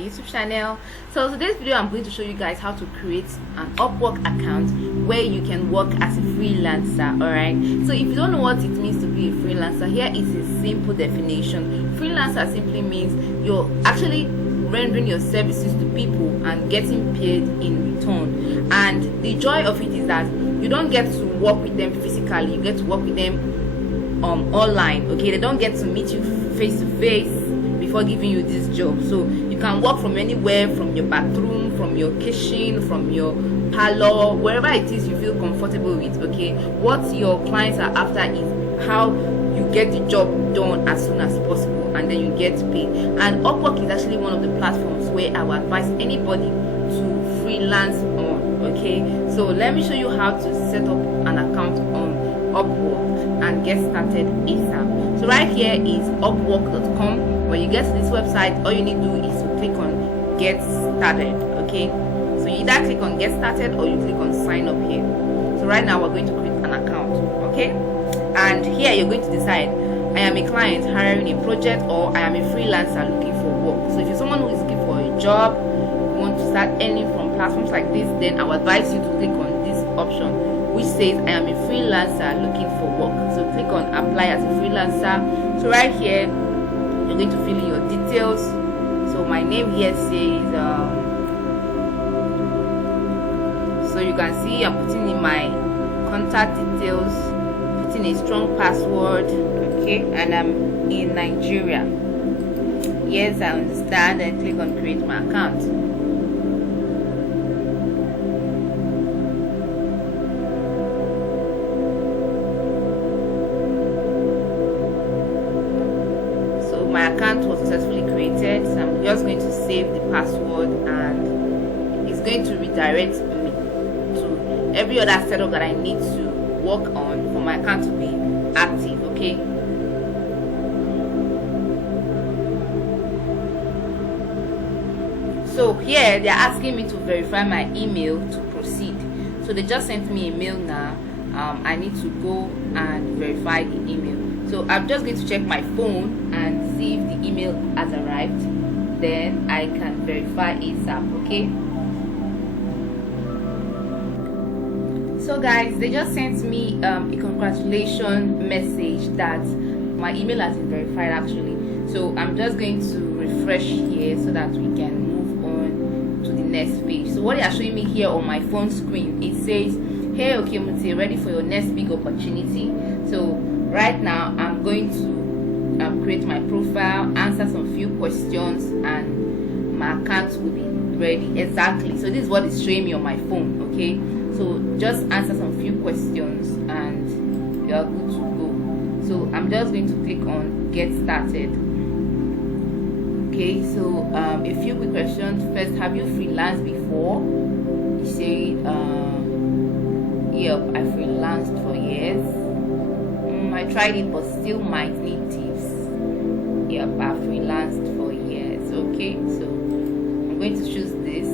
YouTube channel. So today's video I'm going to show you guys how to create an Upwork account where you can work as a freelancer. Alright, so if you don't know what it means to be a freelancer, here is a simple definition. Freelancer simply means you're actually rendering your services to people and getting paid in return. And the joy of it is that you don't get to work with them physically, you get to work with them online. Okay, they don't get to meet you face to face before giving you this job. So you can work from anywhere, from your bathroom, from your kitchen, from your parlor, wherever it is you feel comfortable with. Okay, what your clients are after is how you get the job done as soon as possible, and then you get paid. And Upwork is actually one of the platforms where I would advise anybody to freelance on. Okay, so let me show you how to set up an account on Upwork and get started ASAP. So right here is upwork.com. When you get to this website, all you need to do is to click on get started. Okay, so you either click on get started or you click on sign up here. So right now we're going to create an account. Okay, and here you're going to decide, I am a client hiring a project, or I am a freelancer looking for work. So if you're someone who is looking for a job, you want to start earning from platforms like this, then I would advise you to click on this option which says I am a freelancer looking for work. So click on apply as a freelancer. So right here you're going to fill in your details. So my name here says so you can see I'm putting in my contact details, putting a strong password. Okay, and I'm in Nigeria. Yes, I understand. And click on create my account. My account was successfully created, so I'm just going to save the password, and it's going to redirect me to every other setup that I need to work on for my account to be active. Okay, so here they're asking me to verify my email to proceed. So they just sent me a mail now. I need to go and verify the email. So I'm just going to check my phone and see if the email has arrived. Then I can verify ASAP. Okay. So guys, they just sent me a congratulations message that my email has been verified actually. So I'm just going to refresh here so that we can move on to the next page. So what they are showing me here on my phone screen, it says, "Hey Okemute, ready for your next big opportunity." So right now I'm going to create my profile, answer some few questions, and my account will be ready. Exactly, so this is what is showing me on my phone. Okay, so just answer some few questions and you are good to go. So I'm just going to click on get started. Okay, so a few quick questions. First, have you freelanced before? You say yep, I freelanced for years. I tried it but still might need tips. Yep, I freelanced for years. Okay, so I'm going to choose this.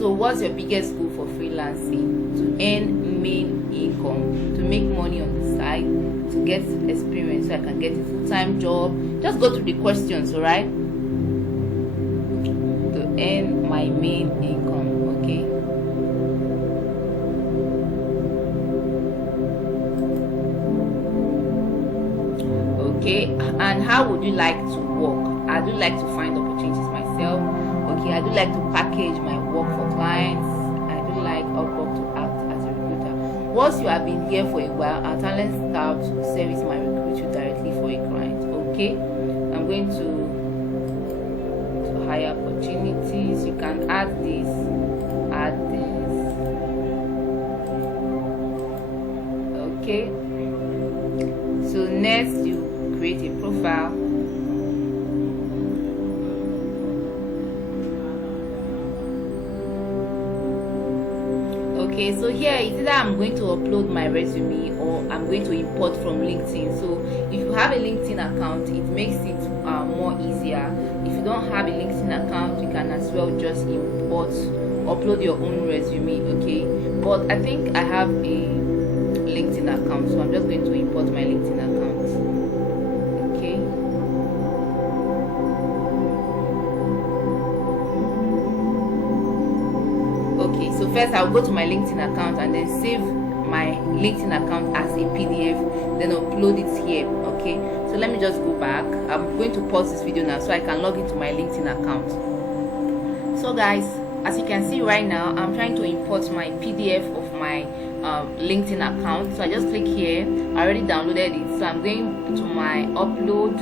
So what's your biggest goal for freelancing? To earn main income, to make money on the side, to get experience so I can get a full-time job. Just go through the questions, alright? To earn my main income. Okay, okay, and how would you like to work? I do like to find opportunities myself. Okay, I do like to package my work for clients. I do like Upwork to act as a recruiter. Once you have been here for a while, our talent staff will service my recruit you directly for a client. Okay, I'm going to hire opportunities. You can add this, add this. Okay, so next you create a profile. Okay, so here it's either I'm going to upload my resume or I'm going to import from LinkedIn. So if you have a LinkedIn account, it makes it more easier. If you don't have a LinkedIn account, you can as well just upload your own resume. Okay, but I think I have a LinkedIn account, so I'm just going to import my LinkedIn account. Okay, So first I'll go to my LinkedIn account and then save my LinkedIn account as a PDF, then upload it here. Okay, so let me just go back. I'm going to pause this video now so I can log into my LinkedIn account. So guys, as you can see right now, I'm trying to import my PDF of my LinkedIn account. So I just click here. I already downloaded it, so I'm going to my upload.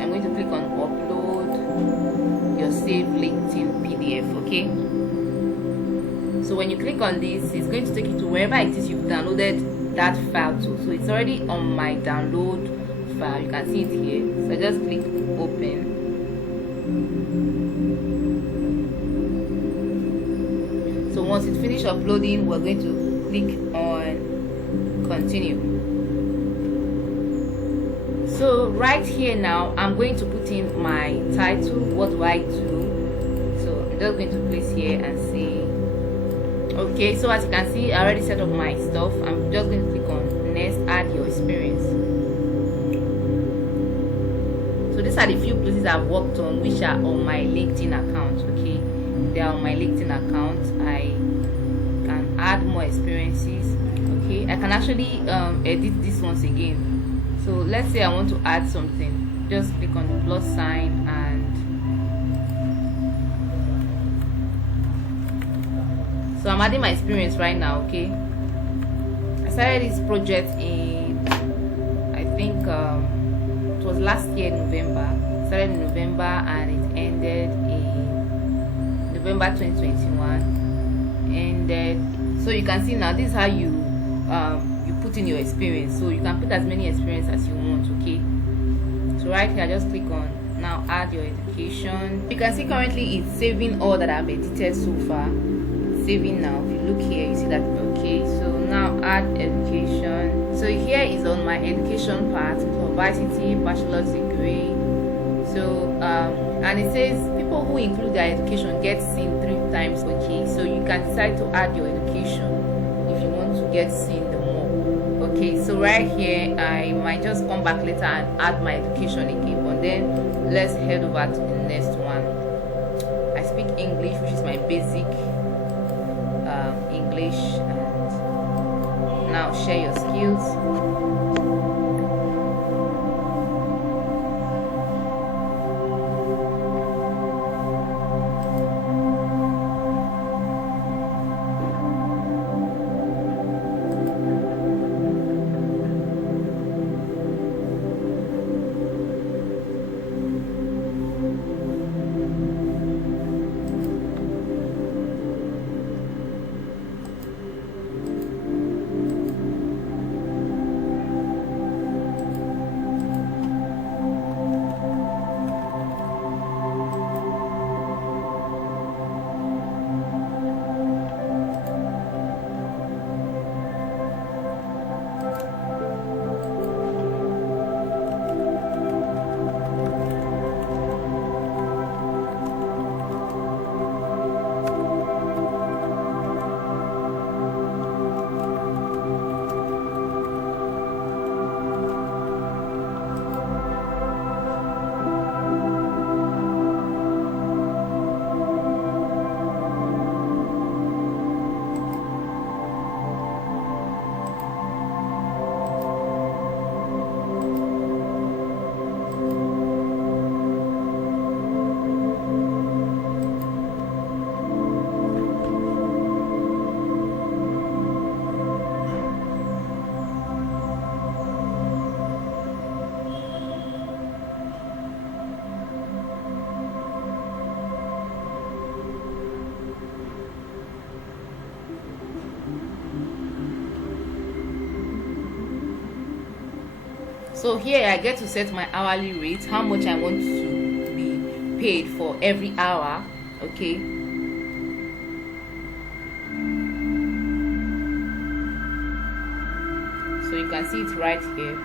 I'm going to click on upload your saved LinkedIn PDF. Okay, so when you click on this, it's going to take you to wherever it is you've downloaded that file to. So it's already on my download file. You can see it here. So I just click open. So once it finishes uploading, we're going to click on continue. So right here now, I'm going to put in my title. What do I do? So I'm just going to place here and say, okay, so as you can see, I already set up my stuff. I'm just going to click on next, add your experience. So these are the few places I've worked on which are on my LinkedIn account. Okay, they are on my LinkedIn account. I can add more experiences. Okay, I can actually edit this once again. So let's say I want to add something. Just click on the plus sign and so I'm adding my experience right now. Okay, I started this project in, I think it was last year November. It started in November and it ended in November 2021. And so you can see now, this is how you put in your experience. So you can put as many experience as you want. Okay, so right here I just click on now add your education. You can see currently it's saving all that I've edited so far. It's saving now. If you look here, you see that. Okay, so now add education. So here is on my education part, university, bachelor's degree. So and it says people who include their education get seen 3 times. Okay, so you can decide to add your education if you want to get seen the more. Okay, so right here I might just come back later and add my education again, but then let's head over to the next one. I speak English, which is my basic English, and now share your skills. So here I get to set my hourly rate, how much I want to be paid for every hour. Okay, so you can see it right here.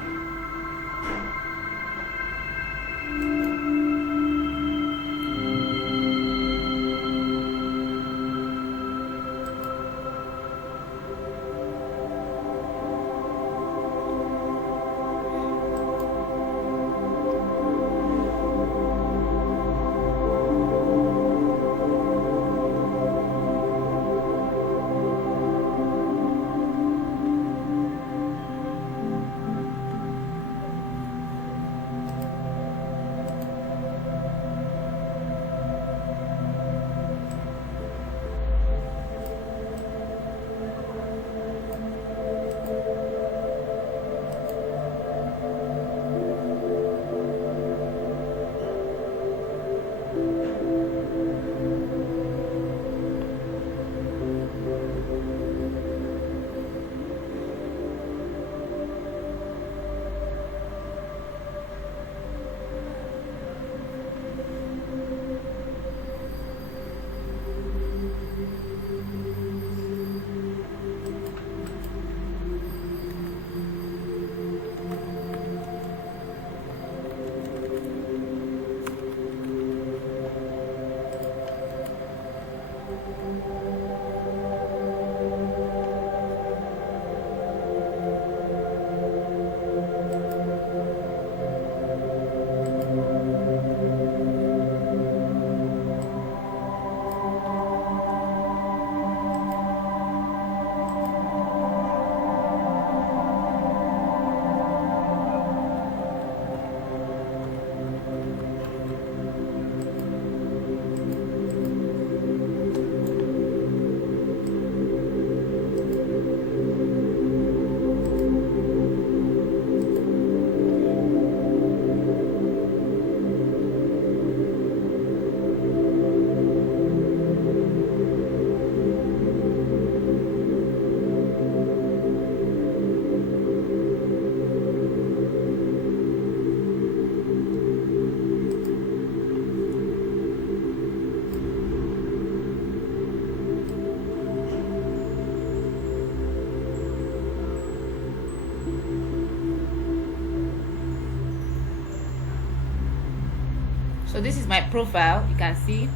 So this is my profile, you can see.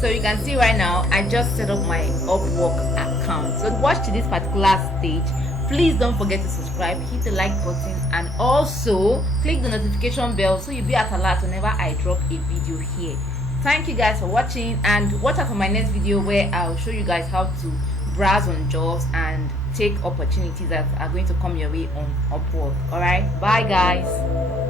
So you can see right now I just set up my Upwork account. So watch to this particular stage. Please don't forget to subscribe, hit the like button, and also click the notification bell so you'll be at alert whenever I drop a video here. Thank you guys for watching, and watch out for my next video where I'll show you guys how to browse on jobs and take opportunities that are going to come your way on Upwork. Alright, bye guys.